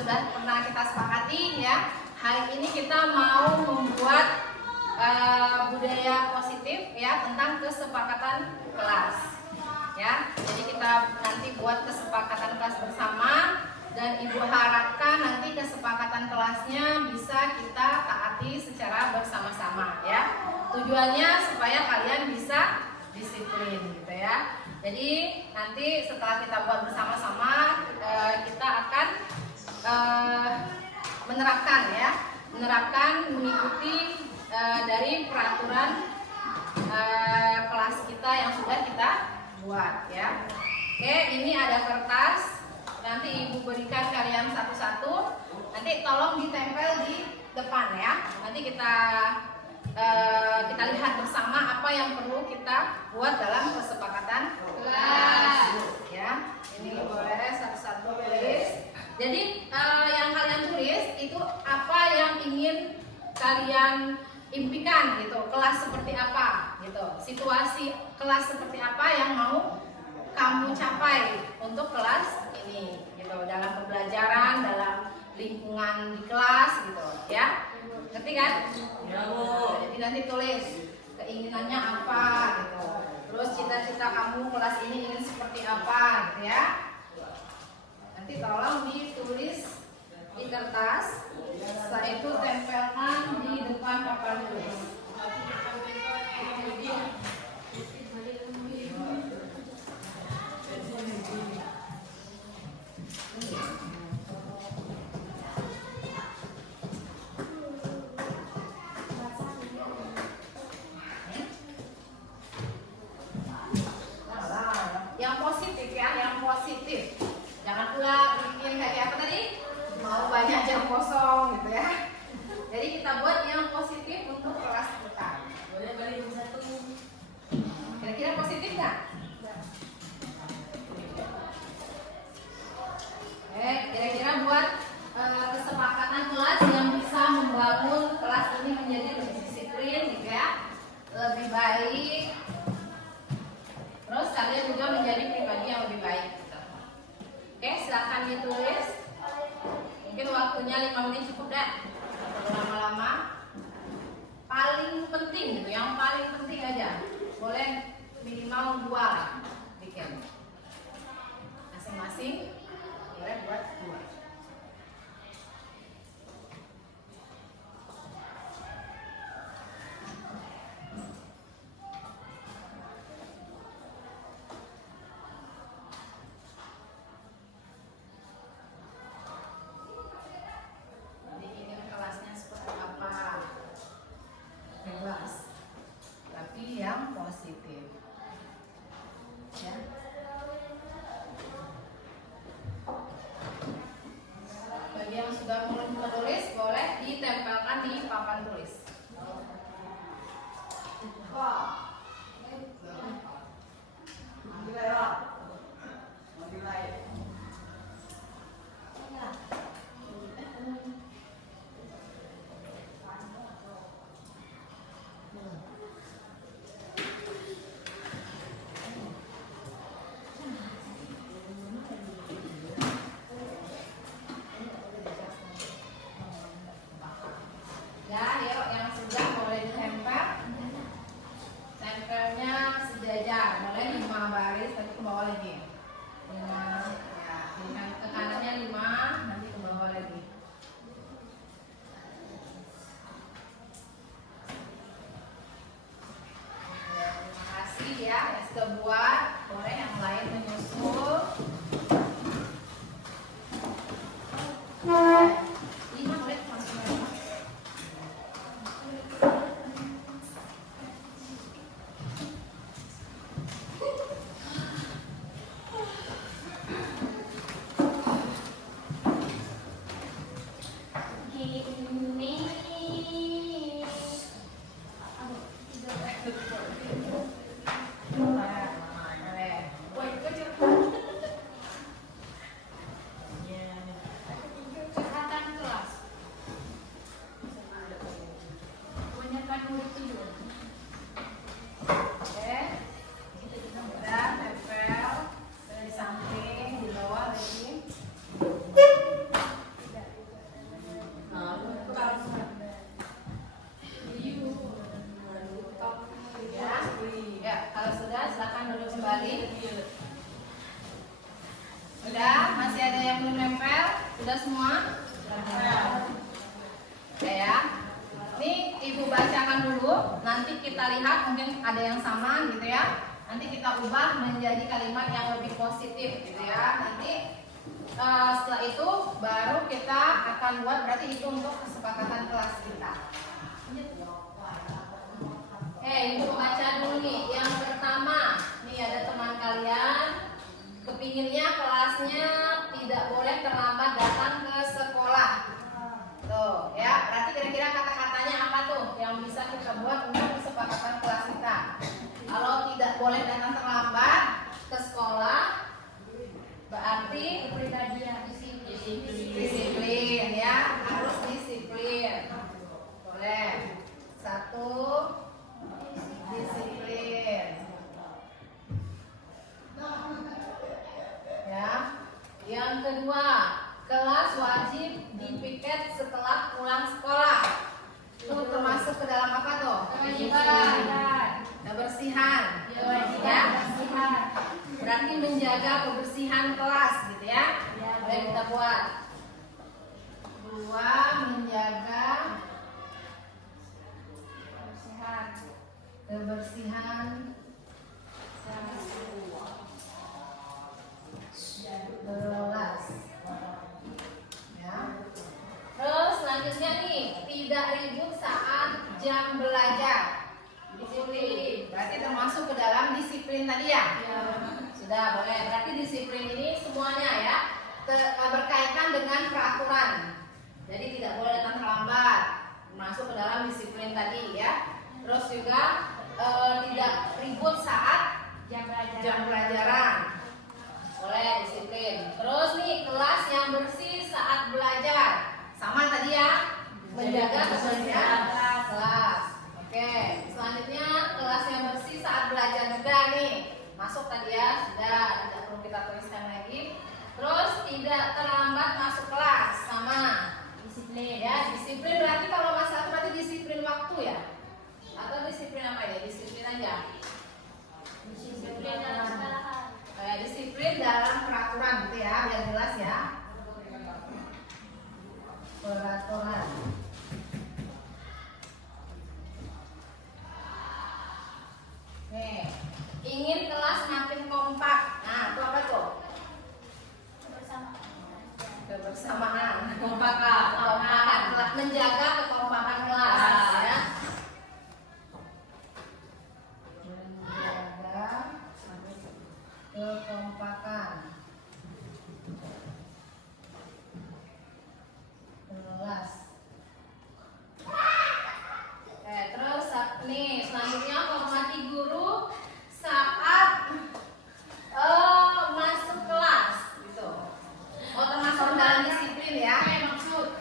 sudah pernah kita sepakati ya. Hari ini kita mau membuat budaya positif ya tentang kesepakatan kelas. Ya, jadi kita nanti buat kesepakatan kelas bersama dan Ibu harapkan nanti kesepakatan kelasnya bisa kita taati secara bersama-sama ya. Tujuannya supaya kalian bisa disiplin gitu ya. Jadi nanti setelah kita buat bersama-sama kita akan menerapkan mengikuti dari peraturan kelas kita yang sudah kita buat ya. Oke, ini ada kertas. Nanti Ibu berikan kalian satu-satu. Nanti tolong ditempel di depan ya. Nanti kita lihat bersama apa yang perlu kita buat dalam kesepakatan kelas ya. Ini boleh satu-satu tulis. Jadi yang kalian tulis itu apa yang ingin kalian impikan gitu, kelas seperti apa gitu, situasi kelas seperti apa yang mau kamu capai untuk kelas ini gitu, dalam pembelajaran, dalam lingkungan di kelas gitu ya. Ngerti kan? Ya, Bu. Jadi nanti tulis keinginannya apa gitu. Terus cita-cita kamu kelas ini ingin seperti apa gitu ya. Nanti tolong ditulis di kertas. Setelah itu tempelkan di depan papan tulis. Yang positif ya, yang positif. Jangan pula bikin kayak apa tadi? Mau banyak jam kosong gitu ya. Jadi kita buat yang positif untuk kelas kita. Boleh balik satu. Kira-kira positif nggak? Kira-kira buat kesepakatan kelas yang bisa membangun kelas ini menjadi lebih disiplin gitu ya, lebih baik. Terus kalian juga menjadi pribadi yang lebih baik gitu. Oke, silakan ditulis. Mungkin waktunya 5 menit cukup dah. Kalau lama-lama. Paling penting gitu, yang paling penting aja. Boleh minimal 2 bikin. Masing-masing boleh buat 2. Tapi yang positif ya. Bagi yang sudah menulis boleh ditempelkan di papan tulis. Ya, yuk yang sudah boleh ditempel. Tempelnya sejajar, boleh 5 baris, tapi ke bawah lagi. 5, ya, ke kanannya 5, nanti ke bawah lagi. Terima kasih ya, yang sudah buat. Boleh yang lain menyusul. 5 boleh langsung. yang belum nempel? Sudah semua? Oke ya. Ini ibu bacakan dulu. Nanti kita lihat mungkin ada yang sama gitu ya. Nanti kita ubah menjadi kalimat yang lebih positif gitu ya. Nanti setelah itu baru kita akan buat, berarti itu untuk kesepakatan kelas kita. Ibu baca dulu nih. Yang pertama, nih ada teman kalian kepinginnya kelasnya tidak boleh terlambat datang ke sekolah. Tuh ya, berarti kira-kira kata-katanya apa tuh yang bisa kita buat untuk kesepakatan kelas kita? Kalau tidak boleh datang terlambat ke sekolah, berarti disiplin ya, harus disiplin. Boleh. Satu, disiplin. Ya. Yang kedua, kelas wajib dipiket setelah pulang sekolah. Itu termasuk ke dalam apa tuh? Kebersihan. Ya. Berarti menjaga kebersihan kelas gitu ya. Boleh kita buat. Dua, menjaga kebersihan kelas. Ya. Terus selanjutnya nih, tidak ribut saat jam belajar. Disiplin. Berarti termasuk ke dalam disiplin tadi ya? Sudah boleh. Berarti disiplin ini semuanya ya berkaitan dengan peraturan. Jadi tidak boleh datang terlambat. Masuk ke dalam disiplin tadi ya. Terus juga tidak ribut saat jam pelajaran. Boleh disiplin. Terus nih kelas yang bersih saat belajar. Sama tadi ya, menjaga kebersihan kelas. Oke, selanjutnya kelas yang bersih saat belajar juga nih. Masuk tadi ya, sudah tidak perlu kita tuliskan lagi. Terus tidak terlambat masuk kelas, sama. Disiplin ya, disiplin berarti kalau masalah itu berarti disiplin waktu ya? Atau disiplin apa ya? Disiplin aja. Disiplin dalam disiplin dalam peraturan gitu ya, biar jelas ya. Peraturan. Nih, ingin kelas makin kompak. Nah, itu apa tuh? Kebersamaan. Kompakan. Menjaga kekompakan kelas ya. Menjaga kekompakan kelas. Terus nih selanjutnya hormati guru saat masuk kelas gitu. Oh, termasuk dalam disiplin ya. Maksud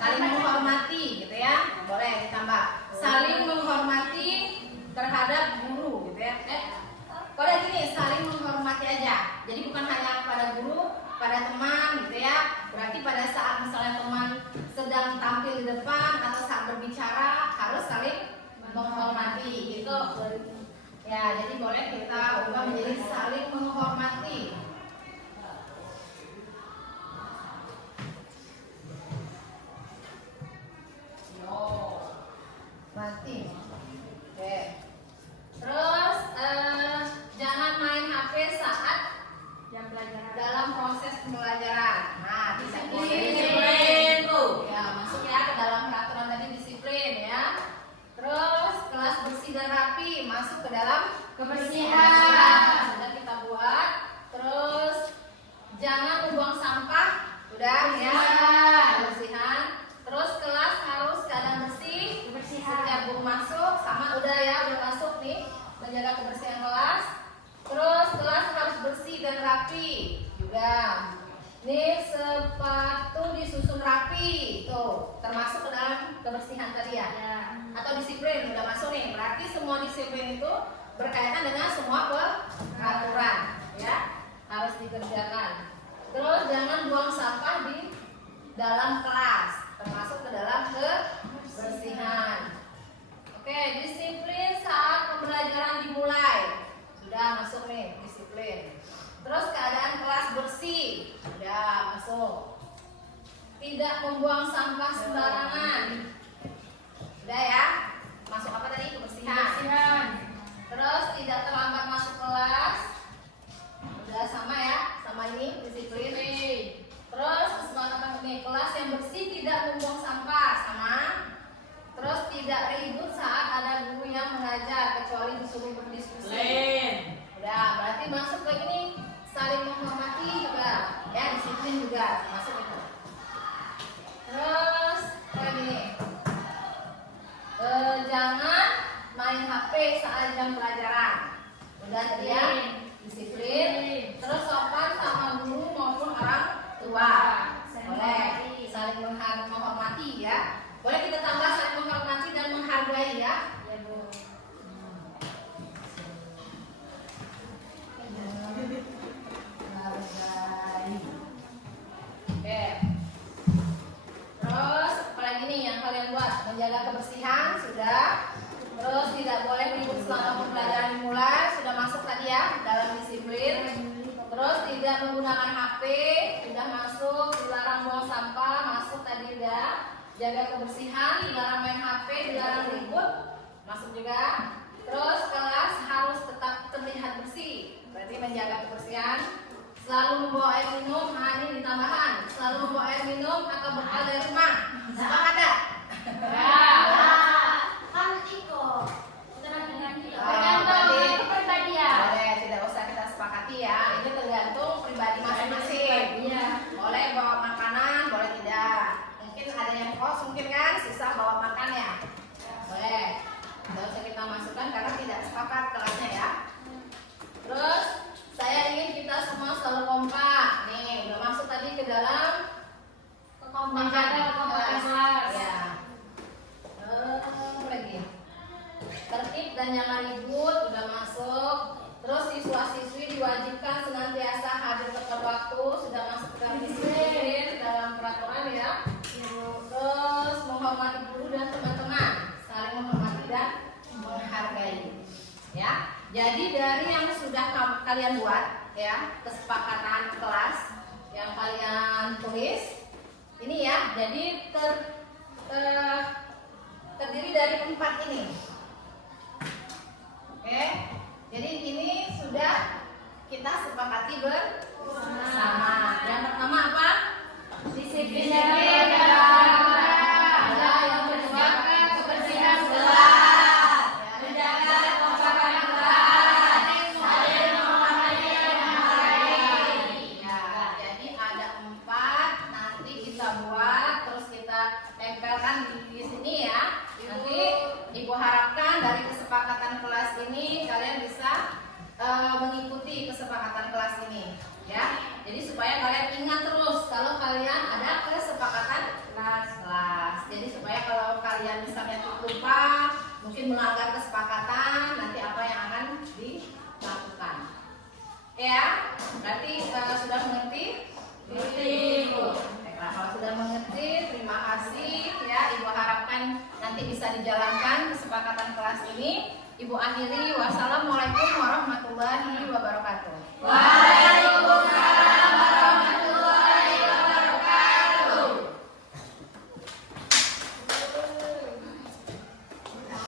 saling menghormati gitu ya. Boleh ditambah saling menghormati terhadap guru gitu ya. Kalau gini saling menghormati aja. Jadi bukan hanya pada guru, pada teman gitu ya. Berarti pada saat misalnya teman sedang tampil di depan atau saat berbicara harus saling menghormati gitu. Ya, jadi boleh kita ubah menjadi saling menghormati. Mati. Oke. Terus jangan main HP saat dalam proses pembelajaran. Nah, disiplin tuh. Ya, masuk ya ke dalam peraturan tadi disiplin ya. Terus kelas bersih dan rapi masuk ke dalam kebersihan. Sudah kita buat. Terus jangan membuang sampah. Udah ya. Kebersihan. Terus kelas harus keadaan bersih. Setiap guru masuk sama udah ya, udah masuk nih. Menjaga kebersihan kelas. Terus kelas harus bersih dan rapi juga. Nih sepatu disusun rapi, tuh termasuk ke dalam kebersihan tadi ya. Atau disiplin udah masuk nih. Berarti semua disiplin itu berkaitan dengan semua peraturan, ya harus dikerjakan. Terus jangan buang sampah di dalam kelas, termasuk ke dalam kebersihan. Oke, disiplin saat pembelajaran dimulai. Sudah masuk nih disiplin. Terus keadaan kelas bersih. Sudah masuk. masuk. Tidak membuang sampah sembarangan. Udah ya? Masuk apa tadi? Kebersihan. Terus tidak terlambat masuk kelas. Udah sama ya? Sama ini disiplin. Terus kesepakatan ini kelas yang bersih, tidak membuang sampah, sama. Terus tidak ribut saat ada guru yang mengajar kecuali disuruh berdiskusi. Udah, berarti masuk lagi nih saling menghormati juga, ya disiplin juga masuk itu. Terus lagi nih, jangan main HP saat jam pelajaran. Udah tadi ya, disiplin. Terus sopan sama guru maupun orang tua. Boleh saling menghormati ya. Boleh kita tambah saling menghormati dan menghargai ya. Ya Bu. Oke. Terus apalagi nih yang kalian buat? Menjaga kebersihan sudah. Terus tidak boleh ribut selama pembelajaran dimulai, sudah masuk tadi ya dalam disiplin. Terus tidak menggunakan HP, sudah masuk. Dilarang buang sampah, masuk tadi udah. Jaga kebersihan, dilarang main HP, dilarang ribut, masuk juga. Terus kelas harus tetap terlihat bersih, berarti menjaga kebersihan. Selalu membawa air minum, ini ditambahan. Selalu membawa air minum atau bekal dari rumah. Sepakat ada? Ya. Kan ikut. Tergantung kepribadian. Boleh, tidak usah kita sepakati ya. Ini tergantung pribadi masing-masing. Boleh bawa makanan, boleh tidak. Mungkin ada yang kos, mungkin kan susah bawa makannya. Boleh. Tidak usah kita masukkan karena tidak sepakat kelasnya ya. Terus saya ingin kita semua selalu kompak. Nih, udah masuk tadi ke dalam kekompakan kelas. Ya. Lagi. Tertib dan jangan ribut, udah masuk. Terus siswa-siswi diwajibkan senantiasa hadir tepat waktu, sudah masuk ke dalam disiplin dalam peraturan ya. Terus menghormati guru dan teman-teman, saling menghormati dan menghargai. Ya. Jadi dari yang sudah kalian buat ya, kesepakatan kelas yang kalian tulis ini ya, jadi terdiri dari 4 ini. Oke, jadi ini sudah kita sepakati bersama. Yang pertama apa? Disiplin. Yang kedua kebersihan kelas. Menjaga kekompakan kelas. Saling memahami dan menghargai. Ya, jadi ada 4. Nanti kita buat, terus kita tempelkan di sini ya. Nanti Ibu harapkan dari kesepakatan kelas ini kalian bisa mengikuti kesepakatan kelas ini ya. Jadi supaya kalian ingat terus kalau kalian ada kesepakatan kelas. Jadi supaya kalau kalian misalnya lupa, mungkin melanggar kesepakatan, nanti apa yang akan dilakukan. Ya, berarti sudah mengerti? Baiklah, kalau sudah mengerti, terima kasih ya. Ibu harapkan nanti bisa dijalankan kesepakatan kelas ini. Ibu akhiri, wassalamualaikum warahmatullahi wabarakatuh.